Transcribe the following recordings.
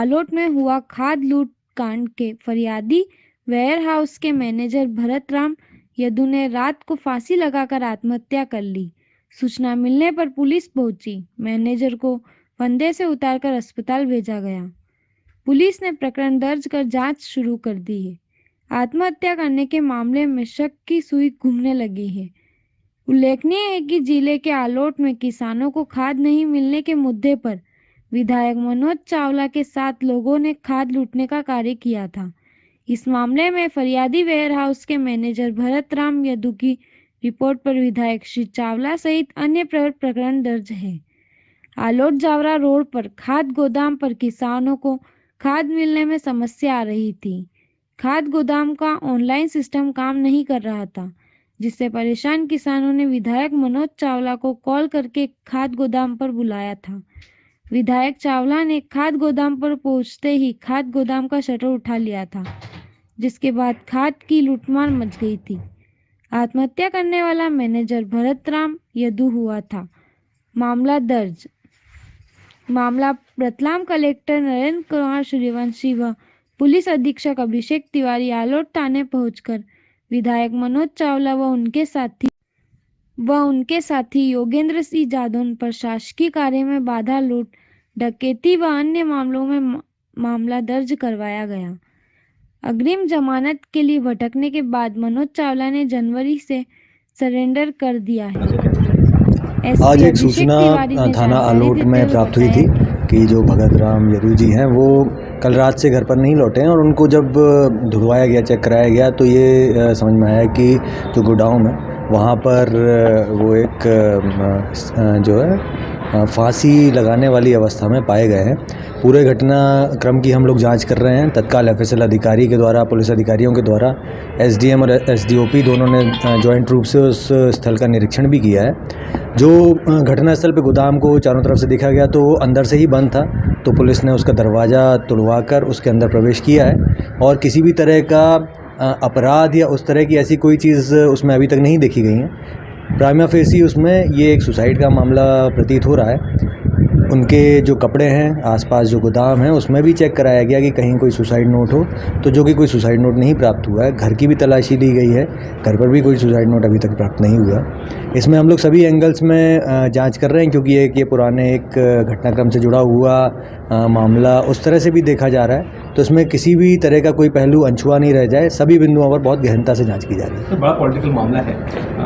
आलोट में हुआ खाद लूट कांड के फरियादी वेयर हाउस के मैनेजर भरत राम यदु ने रात को फांसी लगाकर आत्महत्या कर ली। सूचना मिलने पर पुलिस पहुंची। मैनेजर को फंदे से उतारकर अस्पताल भेजा गया। पुलिस ने प्रकरण दर्ज कर जांच शुरू कर दी है। आत्महत्या करने के मामले में शक की सुई घूमने लगी है। उल्लेखनीय है कि जिले के आलोट में किसानों को खाद नहीं मिलने के मुद्दे पर विधायक मनोज चावला के 7 लोगों ने खाद लूटने का कार्य किया था। इस मामले में फरियादी वेयर हाउस के मैनेजर भरत राम यदु की रिपोर्ट पर विधायक श्री चावला सहित अन्य पर प्रकरण दर्ज है। आलोट जावरा रोड पर खाद गोदाम पर किसानों को खाद मिलने में समस्या आ रही थी। खाद गोदाम का ऑनलाइन सिस्टम काम नहीं कर रहा था, जिससे परेशान किसानों ने विधायक मनोज चावला को कॉल करके खाद गोदाम पर बुलाया था। विधायक चावला ने खाद गोदाम पर पहुंचते ही खाद गोदाम का शटर उठा लिया था, जिसके बाद खाद की लूटमार मच गई थी। आत्महत्या करने वाला मैनेजर भरत राम यदु हुआ था। मामला दर्ज। मामला रतलाम कलेक्टर नरेंद्र कुमार सूर्यवंशी व पुलिस अधीक्षक अभिषेक तिवारी आलोट थाने पहुंचकर विधायक मनोज चावला व उनके साथी योगेंद्र सिंह जादौन पर शासकीय कार्य में बाधा, लूट, डकैती व अन्य मामलों में मामला दर्ज करवाया गया। अग्रिम जमानत के लिए भटकने के बाद मनोज चावला ने जनवरी से सरेंडर कर दिया है। आज एक सूचना थाना आलोट में प्राप्त हुई थी कि जो भगत राम यदु जी हैं वो कल रात से घर पर नहीं लौटे हैं और उनको जब धुलवाया गया, चेक कराया गया तो ये समझ में आया कि जो गोडाउन है वहाँ पर वो एक जो है फांसी लगाने वाली अवस्था में पाए गए हैं। पूरे घटनाक्रम की हम लोग जांच कर रहे हैं। तत्काल एफएसएल अधिकारी के द्वारा, पुलिस अधिकारियों के द्वारा एसडीएम और एसडीओपी दोनों ने जॉइंट रूप से उस स्थल का निरीक्षण भी किया है। जो घटनास्थल पे गोदाम को चारों तरफ से देखा गया तो अंदर से ही बंद था, तो पुलिस ने उसका दरवाज़ा तुड़वाकर उसके अंदर प्रवेश किया है और किसी भी तरह का अपराध या उस तरह की ऐसी कोई चीज़ उसमें अभी तक नहीं देखी गई है। प्राइमा फेसी उसमें ये एक सुसाइड का मामला प्रतीत हो रहा है। उनके जो कपड़े हैं, आसपास जो गोदाम है, उसमें भी चेक कराया गया कि कहीं कोई सुसाइड नोट हो, तो जो कि कोई सुसाइड नोट नहीं प्राप्त हुआ है। घर की भी तलाशी ली गई है, घर पर भी कोई सुसाइड नोट अभी तक प्राप्त नहीं हुआ। इसमें हम लोग सभी एंगल्स में जांच कर रहे हैं, क्योंकि ये पुराने एक घटनाक्रम से जुड़ा हुआ मामला उस तरह से भी देखा जा रहा है, तो इसमें किसी भी तरह का कोई पहलू अनछुआ नहीं रह जाए। सभी बिंदुओं पर बहुत गहनता से जांच की जा रही है। तो बड़ा पॉलिटिकल मामला है,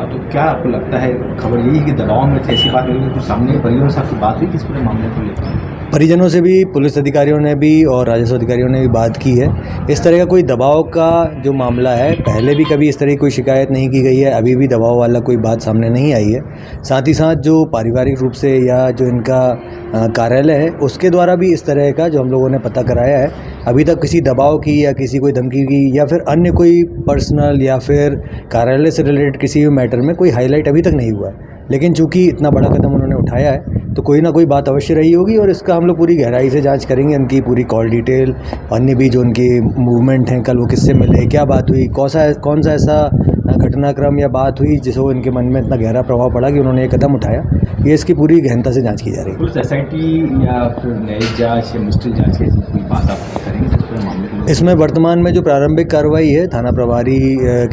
तो क्या आपको लगता है, खबर यही है कि दबाव में थे, ऐसी बात नहीं कि सामने परिजनों से आपकी बात हुई किस पूरे मामले को लेकर? परिजनों से भी, पुलिस अधिकारियों ने भी और राजस्व अधिकारियों ने भी बात की है। इस तरह का कोई दबाव का जो मामला है, पहले भी कभी इस तरह की कोई शिकायत नहीं की गई है, अभी भी दबाव वाला कोई बात सामने नहीं आई है। साथ ही साथ जो पारिवारिक रूप से या जो इनका कार्यालय है उसके द्वारा भी इस तरह का जो हम लोगों ने पता कराया है, अभी तक किसी दबाव की या किसी कोई धमकी की या फिर अन्य कोई पर्सनल या फिर कार्यालय से रिलेटेड किसी भी मैटर में कोई हाईलाइट अभी तक नहीं हुआ है। लेकिन चूंकि इतना बड़ा कदम उन्होंने उठाया है तो कोई ना कोई बात अवश्य रही होगी और इसका हम लोग पूरी गहराई से जांच करेंगे। उनकी पूरी कॉल डिटेल, अन्य भी जो उनकी मूवमेंट हैं, कल वो किससे मिले, क्या बात हुई, कौन सा ऐसा घटनाक्रम या बात हुई जिससे उनके मन में इतना गहरा प्रभाव पड़ा कि उन्होंने ये कदम उठाया, ये इसकी पूरी गहनता से जांच की जा रही है। पुलिस एसआईटी या फिर न्यायिक जांच या मिस्ट्री जांच की कोई बात आप करेंगे इस पूरे मामले में? इसमें वर्तमान में जो प्रारंभिक कार्रवाई है थाना प्रभारी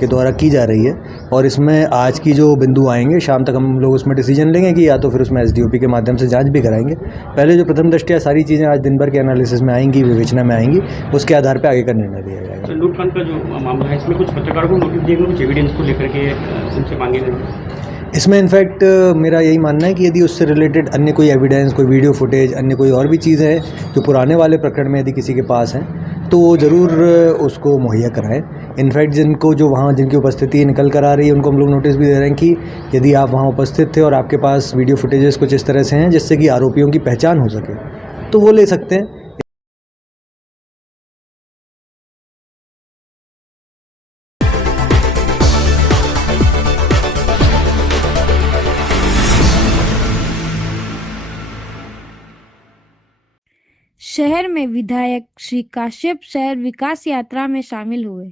के द्वारा की जा रही है और इसमें आज की जो बिंदु आएंगे, शाम तक हम लोग उसमें डिसीजन लेंगे कि या तो फिर उसमें एसडीओपी के माध्यम से जांच भी कराएंगे। पहले जो प्रथम दृष्टया सारी चीज़ें आज दिन भर के एनालिसिस में आएंगी, विवेचना में आएंगी, उसके आधार पर आगे का निर्णय लिया जाएगा। लूटकांड का जो मामला है, इसमें कुछ पत्रकारों को नोटिस दिए गए, कुछ एविडेंस को लेकर के उनसे मांगे गए? इसमें इनफैक्ट मेरा यही मानना है कि यदि उससे रिलेटेड अन्य कोई एविडेंस, कोई वीडियो फुटेज, अन्य कोई और भी चीज़ें हैं जो पुराने वाले प्रकरण में यदि किसी के पास हैं तो वो ज़रूर उसको मुहैया कराएं। इनफैक्ट जिनको जो वहाँ जिनकी उपस्थिति निकल कर आ रही है उनको हम लोग नोटिस भी दे रहे हैं कि यदि आप वहाँ उपस्थित थे और आपके पास वीडियो फुटेजेस कुछ इस तरह से हैं जिससे कि आरोपियों की पहचान हो सके तो वो ले सकते हैं। शहर में विधायक श्री काश्यप शहर विकास यात्रा में शामिल हुए।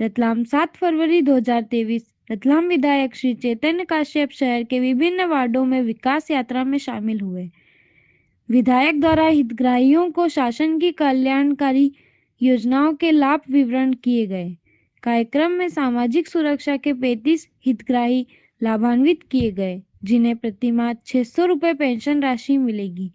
रतलाम 7 फरवरी 2023। रतलाम विधायक श्री चैतन्य काश्यप शहर के विभिन्न वार्डों में विकास यात्रा में शामिल हुए। विधायक द्वारा हितग्राहियों को शासन की कल्याणकारी योजनाओं के लाभ विवरण किए गए। कार्यक्रम में सामाजिक सुरक्षा के 35 हितग्राही लाभान्वित किए गए, जिन्हें प्रतिमाह 600 रुपये पेंशन राशि मिलेगी।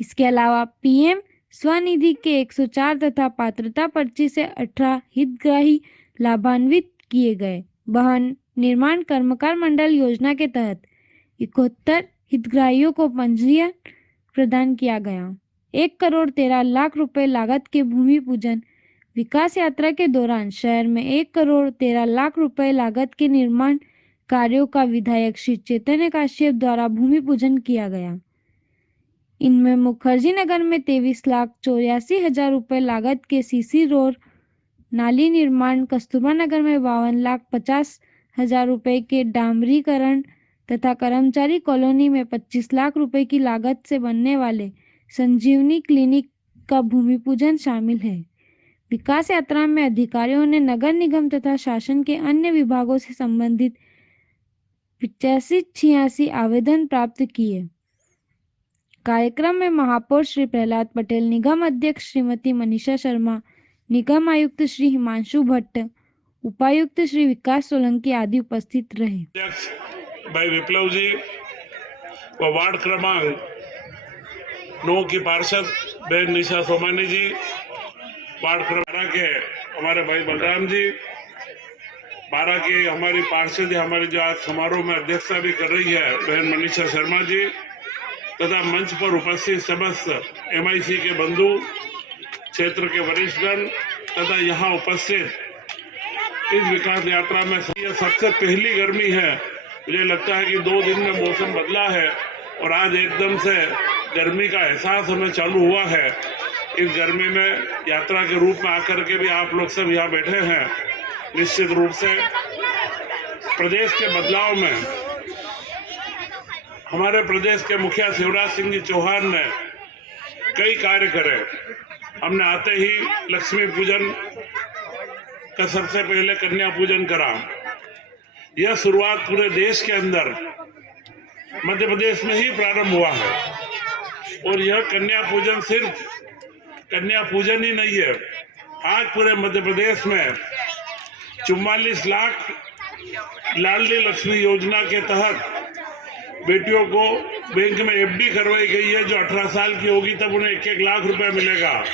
इसके अलावा पीएम स्वनिधि के 104 तथा पात्रता पर्ची से 18 हितग्राही लाभान्वित किए गए। वाहन निर्माण कर्मकार मंडल योजना के तहत 71 हितग्राहियों को पंजीयन प्रदान किया गया। 1,13,00,000 रुपए लागत के भूमि पूजन विकास यात्रा के दौरान शहर में 1,13,00,000 रुपए लागत के निर्माण कार्यों का विधायक श्री चैतन्य काश्यप द्वारा भूमि पूजन किया गया। इनमें मुखर्जी नगर में 23,84,000 रुपए लागत के सीसी रोड नाली निर्माण, कस्तूरबा नगर में 52,50,000 रुपए के डामरीकरण तथा कर्मचारी कॉलोनी में 25 लाख रुपए की लागत से बनने वाले संजीवनी क्लिनिक का भूमि पूजन शामिल है। विकास यात्रा में अधिकारियों ने नगर निगम तथा शासन के अन्य विभागों से संबंधित 85-86 आवेदन प्राप्त किए। कार्यक्रम में महापौर श्री प्रहलाद पटेल, निगम अध्यक्ष श्रीमती मनीषा शर्मा, निगम आयुक्त श्री हिमांशु भट्ट, उपायुक्त श्री विकास सोलंकी आदि उपस्थित रहे। अध्यक्ष भाई विप्लव जी व वार्ड क्रमांक 9 की पार्षद बहन निशा सोमानी जी, वार्ड क्रमांक 12 के हमारे भाई बलराम जी, 12 की हमारी पार्षद हमारी जो आज समारोह में अध्यक्षता भी कर रही है बहन मनीषा शर्मा जी, तथा मंच पर उपस्थित समस्त MIC के बंधु, क्षेत्र के वरिष्ठगण तथा यहाँ उपस्थित इस विकास यात्रा में यह सबसे पहली गर्मी है। मुझे लगता है कि 2 दिन में मौसम बदला है और आज एकदम से गर्मी का एहसास हमें चालू हुआ है। इस गर्मी में यात्रा के रूप में आकर के भी आप लोग सब यहाँ बैठे हैं। निश्चित रूप से प्रदेश के बदलाव में हमारे प्रदेश के मुखिया शिवराज सिंह जी चौहान ने कई कार्य करे। हमने आते ही लक्ष्मी पूजन का सबसे पहले कन्या पूजन करा। यह शुरुआत पूरे देश के अंदर मध्य प्रदेश में ही प्रारंभ हुआ है और यह कन्या पूजन सिर्फ कन्या पूजन ही नहीं है। आज पूरे मध्य प्रदेश में 44 लाख लाडली लक्ष्मी योजना के तहत बेटियों को बैंक में FD करवाई गई है। जो 18 साल की होगी तब उन्हें 1-1 लाख रुपए मिलेगा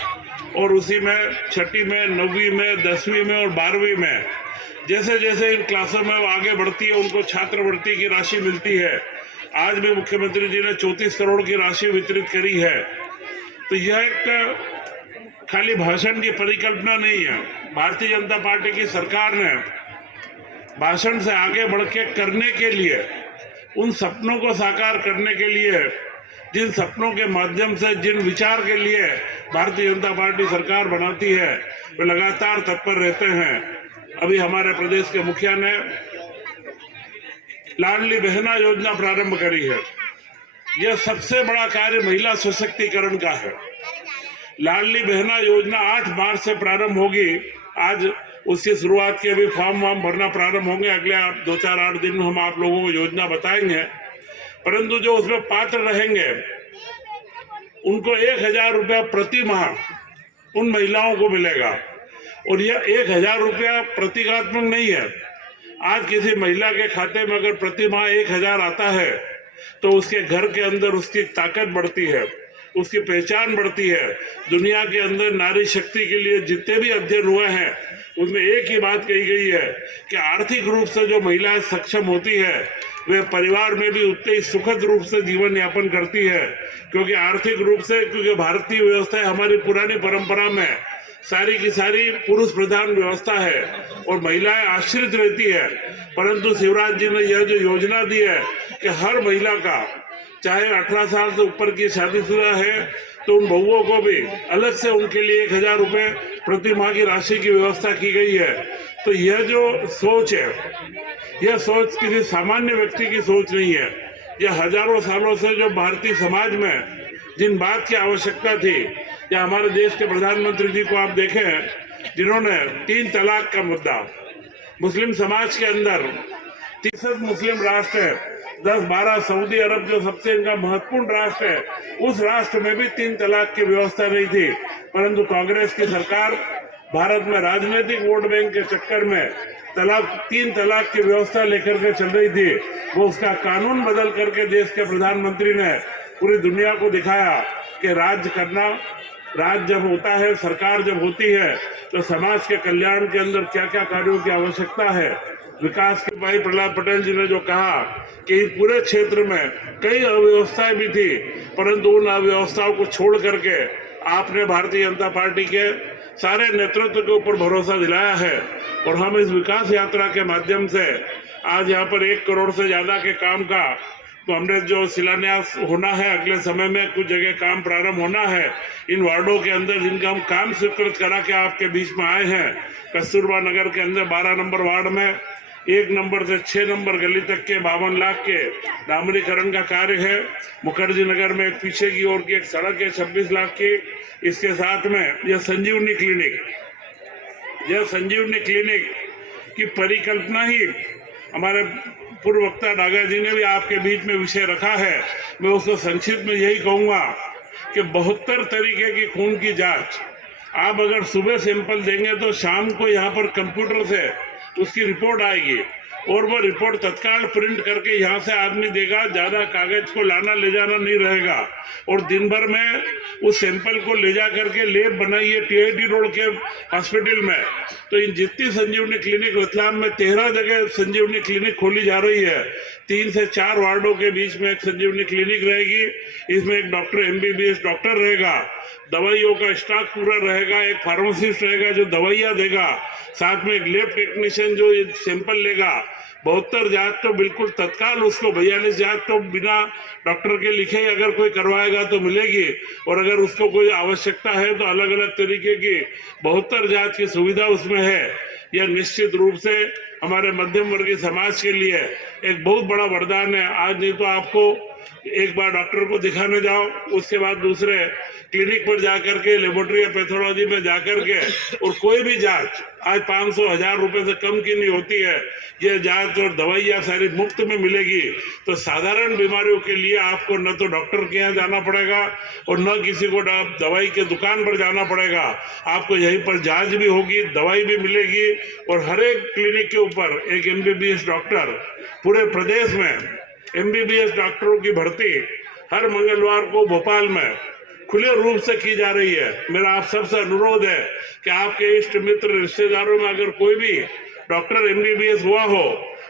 और उसी में 6ठी में, 9वीं में, 10वीं में और 12वीं में जैसे जैसे इन क्लासों में वो आगे बढ़ती है उनको छात्रवृत्ति की राशि मिलती है। आज भी मुख्यमंत्री जी ने 34 करोड़ की राशि वितरित करी है। तो यह एक खाली भाषण की परिकल्पना नहीं है। भारतीय जनता पार्टी की सरकार ने भाषण से आगे बढ़ के करने के लिए, उन सपनों को साकार करने के लिए, जिन सपनों के माध्यम से, जिन विचार के लिए भारतीय जनता पार्टी सरकार बनाती है, वे लगातार तत्पर रहते हैं। अभी हमारे प्रदेश के मुखिया ने लाडली बहना योजना प्रारंभ करी है। यह सबसे बड़ा कार्य महिला सशक्तिकरण का है। लाडली बहना योजना 8 मार्च से प्रारंभ होगी। आज उसकी शुरुआत के अभी फॉर्म भरना प्रारंभ होंगे। अगले 2-4-8 दिन में हम आप लोगों को योजना बताएंगे। परंतु जो उसमें पात्र रहेंगे उनको 1,000 रुपया प्रति माह उन महिलाओं को मिलेगा और यह 1,000 रुपया प्रतीकात्मक नहीं है। आज किसी महिला के खाते में अगर प्रति माह 1,000 आता है तो उसके घर के अंदर उसकी ताकत बढ़ती है, उसकी पहचान बढ़ती है। दुनिया के अंदर नारी शक्ति के लिए जितने भी अध्ययन हुए हैं उसमें एक ही बात कही गई है कि आर्थिक रूप से जो महिलाएं सक्षम होती है वे परिवार में भी उतने ही सुखद रूप से जीवन यापन करती है। क्योंकि आर्थिक रूप से, क्योंकि भारतीय व्यवस्था हमारी पुरानी परंपरा में सारी की सारी पुरुष प्रधान व्यवस्था है और महिलाएं आश्रित रहती है। परंतु शिवराज जी ने यह जो योजना दी है कि हर महिला का, चाहे 18 साल से ऊपर की शादीशुदा है तो उन बहुओं को भी अलग से उनके लिए 1,000 रुपये प्रति माह की राशि की व्यवस्था की गई है। तो यह जो सोच है, यह सोच किसी सामान्य व्यक्ति की सोच नहीं है। यह हजारों सालों से जो भारतीय समाज में जिन बात की आवश्यकता थी, या हमारे देश के प्रधानमंत्री जी को आप देखें जिन्होंने 3 तलाक का मुद्दा, मुस्लिम समाज के अंदर 30 मुस्लिम राष्ट्र है 10-12 सऊदी अरब जो सबसे इनका महत्वपूर्ण राष्ट्र है, उस राष्ट्र में भी 3 तलाक की व्यवस्था नहीं थी। परंतु कांग्रेस की सरकार भारत में राजनीतिक वोट बैंक के चक्कर में 3 तलाक की व्यवस्था लेकर के चल रही थी। वो उसका कानून बदल करके देश के प्रधानमंत्री ने पूरी दुनिया को दिखाया कि राज जब होता है, सरकार जब होती है, तो समाज के कल्याण के अंदर क्या क्या कार्यों की आवश्यकता है। विकास के भाई प्रहलाद पटेल जी ने जो कहा कि पूरे क्षेत्र में कई अव्यवस्थाएं भी थी, परंतु उन अव्यवस्थाओं को छोड़ करके आपने भारतीय जनता पार्टी के सारे नेतृत्व के ऊपर भरोसा दिलाया है। और हम इस विकास यात्रा के माध्यम से आज यहाँ पर 1 करोड़ से ज्यादा के काम का तो हमने जो शिलान्यास होना है, अगले समय में कुछ जगह काम प्रारंभ होना है। इन वार्डों के अंदर जिनका हम काम स्वीकृत करा के आपके बीच में आए हैं, कस्तूरबा नगर के अंदर 12 नंबर वार्ड में 1 नंबर से 6 नंबर गली तक के 52 लाख के डामरीकरण का कार्य है। मुखर्जी नगर में एक पीछे की ओर की एक सड़क है 26 लाख की। इसके साथ में यह संजीवनी क्लिनिक की परिकल्पना ही हमारे पूर्व वक्ता डागा जी ने भी आपके बीच में विषय रखा है। मैं उसको संक्षिप्त में यही कहूंगा कि 72 तरीके की खून की जांच आप अगर सुबह सैंपल देंगे तो शाम को यहाँ पर कंप्यूटर से उसकी रिपोर्ट आएगी और वो रिपोर्ट तत्काल प्रिंट करके यहाँ से आदमी देगा। ज्यादा कागज को लाना ले जाना नहीं रहेगा और दिन भर में उस सैंपल को ले जा करके लेब बनाई है TIT रोड के हॉस्पिटल में। तो इन जितनी संजीवनी क्लिनिक रतलाम में 13 जगह संजीवनी क्लिनिक खोली जा रही है। 3 से 4 वार्डों के बीच में एक संजीवनी क्लिनिक रहेगी। इसमें एक डॉक्टर MBBS डॉक्टर रहेगा, दवाइयों का स्टॉक पूरा रहेगा, एक फार्मासिस्ट रहेगा जो दवाइयाँ देगा, साथ में एक लैब टेक्नीशियन जो सैंपल लेगा। 72 जांच तो बिल्कुल तत्काल उसको, 42 जांच तो बिना डॉक्टर के लिखे ही अगर कोई करवाएगा तो मिलेगी। और अगर उसको कोई आवश्यकता है तो अलग अलग तरीके की 72 जांच की सुविधा उसमें है। यह निश्चित रूप से हमारे मध्यम वर्गीय समाज के लिए एक बहुत बड़ा वरदान है। आज नहीं तो आपको एक बार डॉक्टर को दिखाने जाओ, उसके बाद दूसरे क्लिनिक पर जाकर के लेबोरेटरी या पैथोलॉजी में जाकर के और कोई भी जांच आज 500-1000 रुपए से कम की नहीं होती है। ये जांच और दवाइयाँ सारी मुफ्त में मिलेगी। तो साधारण बीमारियों के लिए आपको न तो डॉक्टर के यहाँ जाना पड़ेगा और न किसी को दवाई के दुकान पर जाना पड़ेगा। आपको यहीं पर जांच भी होगी, दवाई भी मिलेगी और हर एक क्लिनिक के ऊपर एक MBBS डॉक्टर। पूरे प्रदेश में MBBS डॉक्टरों की भर्ती हर मंगलवार को भोपाल में खुले रूप से की जा रही है। मेरा आप सबसे अनुरोध है कि आपके इष्ट मित्र रिश्तेदारों में अगर कोई भी डॉक्टर MBBS हुआ हो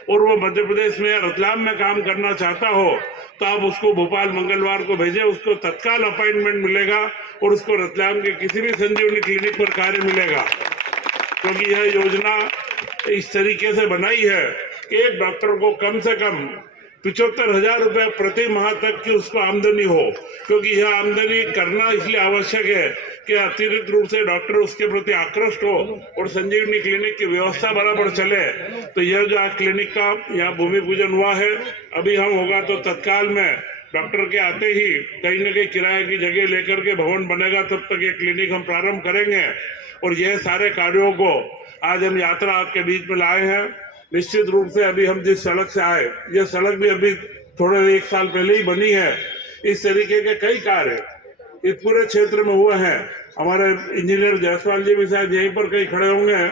और वो मध्य प्रदेश में रतलाम में काम करना चाहता हो तो आप उसको भोपाल मंगलवार को भेजें। उसको तत्काल अपॉइंटमेंट मिलेगा और उसको रतलाम के किसी भी संजीवनी क्लिनिक पर कार्य मिलेगा। क्योंकि यह योजना इस तरीके से बनाई है कि एक डॉक्टर को कम से कम 75,000 रुपये प्रति माह तक की उसको आमदनी हो। क्योंकि यह आमदनी करना इसलिए आवश्यक है कि अतिरिक्त रूप से डॉक्टर उसके प्रति आकृष्ट हो और संजीवनी क्लिनिक की व्यवस्था बराबर चले। तो यह जो आज क्लिनिक का यहाँ भूमि पूजन हुआ है, अभी हम होगा तो तत्काल में डॉक्टर के आते ही कहीं न कहीं किराए की जगह लेकर के भवन बनेगा, तब तक ये क्लिनिक हम प्रारंभ करेंगे। और यह सारे कार्यों को आज हम यात्रा आपके बीच में लाए हैं। निश्चित रूप से अभी हम जिस सड़क से आए, यह सड़क भी अभी थोड़े 1 साल पहले ही बनी है। इस तरीके के कई कार्य इस पूरे क्षेत्र में हुए हैं। हमारे इंजीनियर जायसवाल जी भी शायद यहीं पर कहीं खड़े होंगे,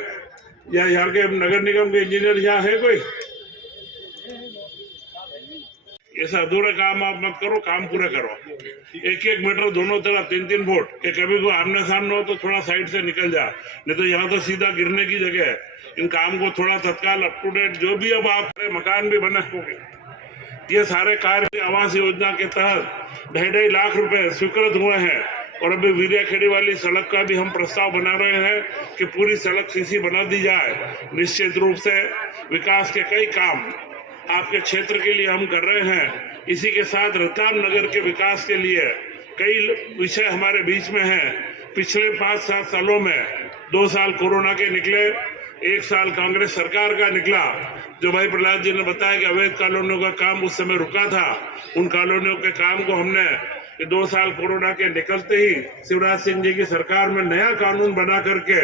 या यहाँ के नगर निगम के इंजीनियर यहाँ है कोई? ऐसा अधूरा काम आप मत करो, काम पूरा करो। 1-1 मीटर दोनों तरफ 3-3 फुट के, कभी को आमने सामने हो तो थोड़ा साइड से निकल जा, नहीं तो यहाँ तो सीधा गिरने की जगह है। इन काम को थोड़ा तत्काल अप टू डेट, जो भी अब आप मकान भी बने होंगे, ये सारे कार्य आवास योजना के तहत 2.5 लाख रुपए स्वीकृत हुए हैं। और अभी वीरिया खेड़ी वाली सड़क का भी हम प्रस्ताव बना रहे हैं कि पूरी सड़क सीसी बना दी जाए। निश्चित रूप से विकास के कई काम आपके क्षेत्र के लिए हम कर रहे हैं। इसी के साथ रतलाम नगर के विकास के लिए कई विषय हमारे बीच में हैं। पिछले 5-7 सालों में 2 साल कोरोना के निकले, 1 साल कांग्रेस सरकार का निकला। जो भाई प्रहलाद जी ने बताया कि अवैध कॉलोनियों का काम उस समय रुका था, उन कॉलोनियों के काम को हमने 2 साल कोरोना के निकलते ही शिवराज सिंह जी की सरकार में नया कानून बना करके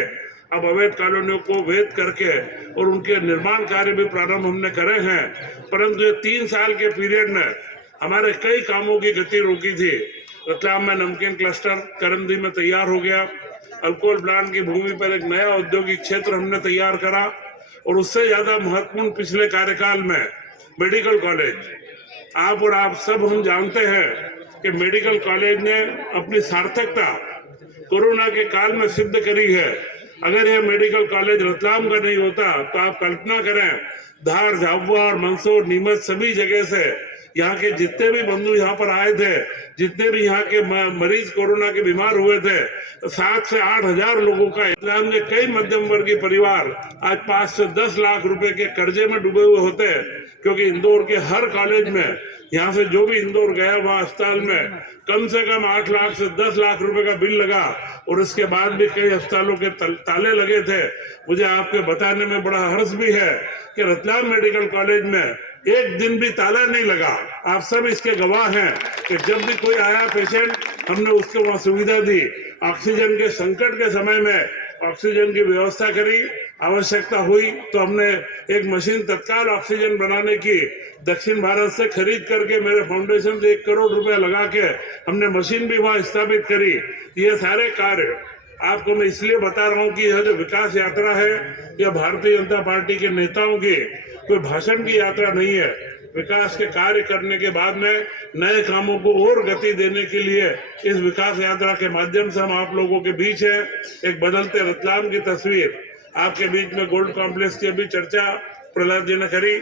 अब अवैध कॉलोनियों को वैध करके और उनके निर्माण कार्य भी प्रारंभ हमने करे हैं। परंतु ये 3 साल के पीरियड ने हमारे कई कामों की गति रोकी थी। रतलाम में नमकीन क्लस्टर करंदी में तैयार हो गया। अल्कोहल प्लांट की भूमि पर एक नया औद्योगिक क्षेत्र हमने तैयार करा और उससे ज्यादा महत्वपूर्ण पिछले कार्यकाल में मेडिकल कॉलेज, आप और आप सब हम जानते हैं कि मेडिकल कॉलेज ने अपनी सार्थकता कोरोना के काल में सिद्ध करी है। अगर यह मेडिकल कॉलेज रतलाम का नहीं होता तो आप कल्पना करें, धार, झाबुआ और मंदसौर, नीमच सभी जगह से यहाँ के जितने भी बंधु यहाँ पर आए थे, जितने भी यहाँ के मरीज कोरोना के बीमार हुए थे, 7 से 8 हजार लोगों का रतलाम के कई मध्यम वर्गीय परिवार आज 5 से 10 लाख रुपए के कर्जे में डूबे हुए होते हैं, क्योंकि इंदौर के हर कॉलेज में यहाँ से जो भी इंदौर गया वहाँ अस्पताल में कम से कम 8 लाख से 10 लाख रुपए का बिल लगा और उसके बाद भी कई अस्पतालों के ताले लगे थे। मुझे आपके बताने में बड़ा हर्ष भी है कि रतलाम मेडिकल कॉलेज में एक दिन भी ताला नहीं लगा। आप सब इसके गवाह हैं कि जब भी कोई आया पेशेंट, हमने उसको वहाँ सुविधा दी। ऑक्सीजन के संकट के समय में ऑक्सीजन की व्यवस्था करी। आवश्यकता हुई तो हमने एक मशीन तत्काल ऑक्सीजन बनाने की दक्षिण भारत से खरीद करके मेरे फाउंडेशन से 1 करोड़ रुपया लगा के हमने मशीन भी वहाँ स्थापित करी। ये सारे कार्य आपको मैं इसलिए बता रहा हूँ कि यह जो विकास यात्रा है, यह भारतीय जनता पार्टी के नेताओं की कोई भाषण की यात्रा नहीं है। विकास के कार्य करने के बाद में नए कामों को और गति देने के लिए इस विकास यात्रा के माध्यम से हम आप लोगों के बीच है। एक बदलते रतलाम की तस्वीर आपके बीच में। गोल्ड कॉम्प्लेक्स की भी चर्चा प्रहलाद जी ने करी।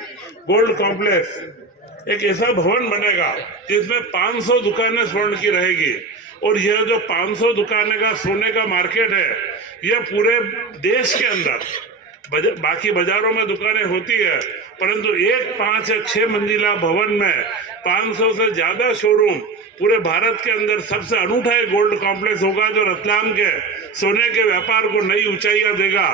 गोल्ड कॉम्प्लेक्स एक ऐसा भवन बनेगा जिसमें 500 दुकानें स्वर्ण की रहेगी और यह जो 500 दुकानें का सोने का मार्केट है, यह पूरे देश के अंदर, बाकी बाजारों में दुकानें होती है, परंतु एक 5 या 6 मंजिला भवन में 500 से ज्यादा शोरूम पूरे भारत के अंदर सबसे अनूठा एक गोल्ड कॉम्प्लेक्स होगा जो रतलाम के सोने के व्यापार को नई ऊंचाइयां देगा।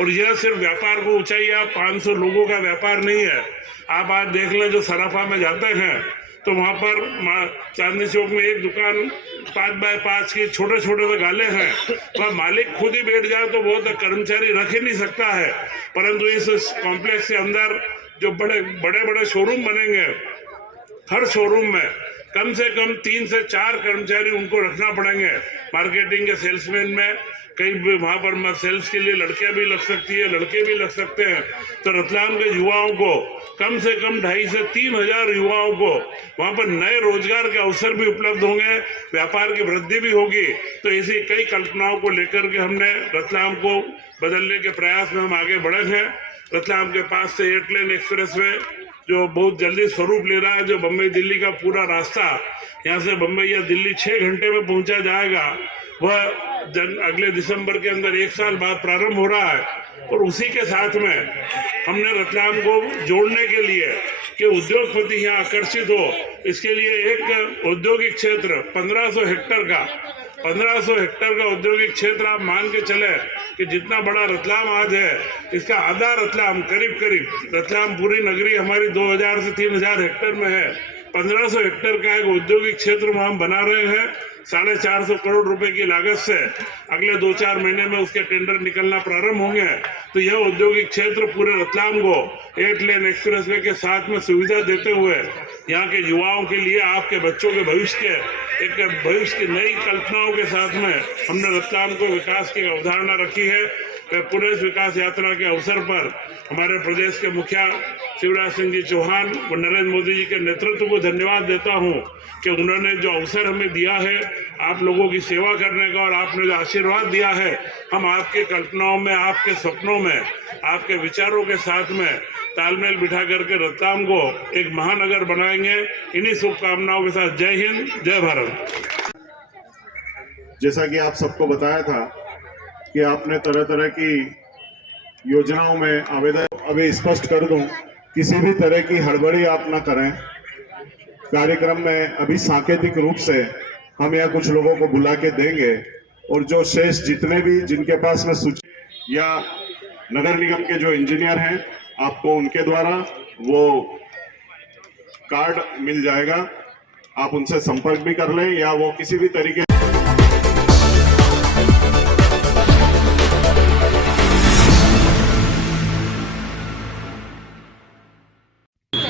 और यह सिर्फ व्यापार को ऊंचाइयां 500 लोगों का व्यापार नहीं है। आप आज देख लें, जो सराफा में जाते हैं तो वहां पर चांदनी चौक में एक दुकान 5x5 की छोटे छोटे से गाले हैं, वह मालिक खुद ही बैठ जाए तो बहुत कर्मचारी रख ही नहीं सकता है। परंतु इस कॉम्प्लेक्स के अंदर जो बड़े बड़े शोरूम बनेंगे, हर शोरूम में कम से कम 3 से 4 कर्मचारी उनको रखना पड़ेंगे। मार्केटिंग के सेल्समैन में कई वहां पर सेल्स के लिए लड़कियां भी लग सकती है, लड़के भी लग सकते हैं। तो रतलाम के युवाओं को कम से कम 2,500 से 3,000 युवाओं को वहां पर नए रोजगार के अवसर भी उपलब्ध होंगे, व्यापार की वृद्धि भी होगी। तो ऐसी कई कल्पनाओं को लेकर के हमने रतलाम को बदलने के प्रयास में हम आगे बढ़े हैं। रतलाम के पास से 8 लेन एक्सप्रेस वे जो बहुत जल्दी स्वरूप ले रहा है, जो बम्बई दिल्ली का पूरा रास्ता यहाँ से बम्बई या दिल्ली 6 घंटे में पहुंचा जाएगा, वह अगले दिसंबर के अंदर 1 साल बाद प्रारंभ हो रहा है। और उसी के साथ में हमने रतलाम को जोड़ने के लिए कि उद्योगपति यहाँ आकर्षित हो, इसके लिए एक औद्योगिक क्षेत्र 1500 हेक्टेयर का औद्योगिक क्षेत्र आप मान के चले कि जितना बड़ा रतलाम आज है, इसका आधा रतलाम करीब रतलाम पूरी नगरी हमारी 2000 से 3000 हेक्टेयर में है। 1500 हेक्टेयर का एक औद्योगिक क्षेत्र वहाँ हम बना रहे हैं 450 करोड़ रुपए की लागत से। अगले 2-4 महीने में उसके टेंडर निकलना प्रारंभ होंगे। तो यह औद्योगिक क्षेत्र पूरे रतलाम को 8 लेन एक्सप्रेसवे के साथ में सुविधा देते हुए यहाँ के युवाओं के लिए, आपके बच्चों के भविष्य की नई कल्पनाओं के साथ में हमने रतलाम को विकास की अवधारणा रखी है। मैं पूरे इस विकास यात्रा के अवसर पर हमारे प्रदेश के मुखिया शिवराज सिंह जी चौहान और नरेंद्र मोदी जी के नेतृत्व को धन्यवाद देता हूं कि उन्होंने जो अवसर हमें दिया है आप लोगों की सेवा करने का, और आपने जो आशीर्वाद दिया है, हम आपके कल्पनाओं में, आपके सपनों में, आपके विचारों के साथ में तालमेल बिठा करके रतलाम को एक महानगर बनाएंगे। इन्हीं शुभकामनाओं के साथ जय हिंद, जय भारत। जैसा कि आप सबको बताया था कि आपने तरह तरह की योजनाओं में आवेदन, अभी स्पष्ट कर दूं, किसी भी तरह की हड़बड़ी आप न करें। कार्यक्रम में अभी सांकेतिक रूप से हम यहाँ कुछ लोगों को बुला के देंगे और जो शेष जितने भी जिनके पास में सूची या नगर निगम के जो इंजीनियर हैं, आपको उनके द्वारा वो कार्ड मिल जाएगा। आप उनसे संपर्क भी कर लें या वो किसी भी तरीके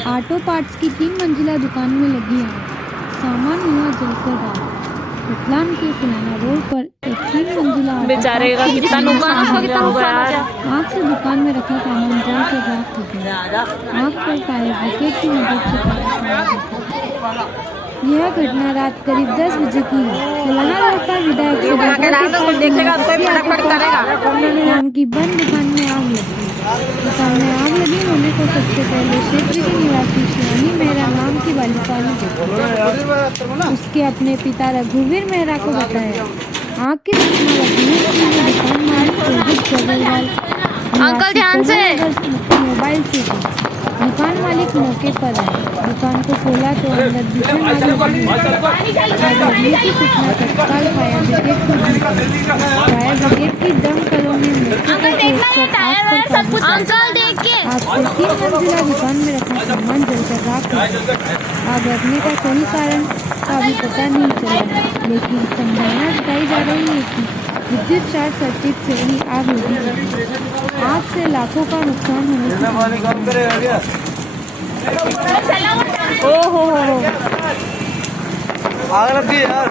ऑटो पार्ट्स की 3 मंजिला दुकान में लगी आग, सामान हुआ जलकर राख। रतलाम के फुलाना रोड पर एक 3 मंजिला बेचारे का कितना नुकसान हो गया यार। आग से दुकान में रखा सामान जलकर राख हो गया। आग पर फायर ब्रिगेड की मदद से काबू पाया गया। यह घटना रात करीब 10 बजे की है। फुलाना रोड पर विधायक नाम की बंद दुकान में आग लगी। दुकान में आग लगी होने को सबसे पहले क्षेत्र की निवासी शिवानी मेहरा नाम की बालिका ने देखा। उसके अपने पिता रघुवीर मेहरा को बताया। आग की सूचना लगने पर दुकान मालिक रोहित जगरवाल अंकल ध्यान से मोबाइल से दी। दुकान मालिक मौके पर आए, दुकान को खोला तो अंदर भीषण आग लगने की सूचना तत्काल फायर ब्रिगेड को दी। फायर ब्रिगेड की दमकलों ने अंकल देख के आग को 3 मंजिला दुकान में रखा सामान जलकर राख हो गया। आग लगने का सही कारण का अभी पता नहीं चला, लेकिन संभावना जताई जा रही है कि विद्युत शॉर्ट सर्किट से ही आग लगी है। आग से लाखों का नुकसान होने की ओ हो आग लग गई यार।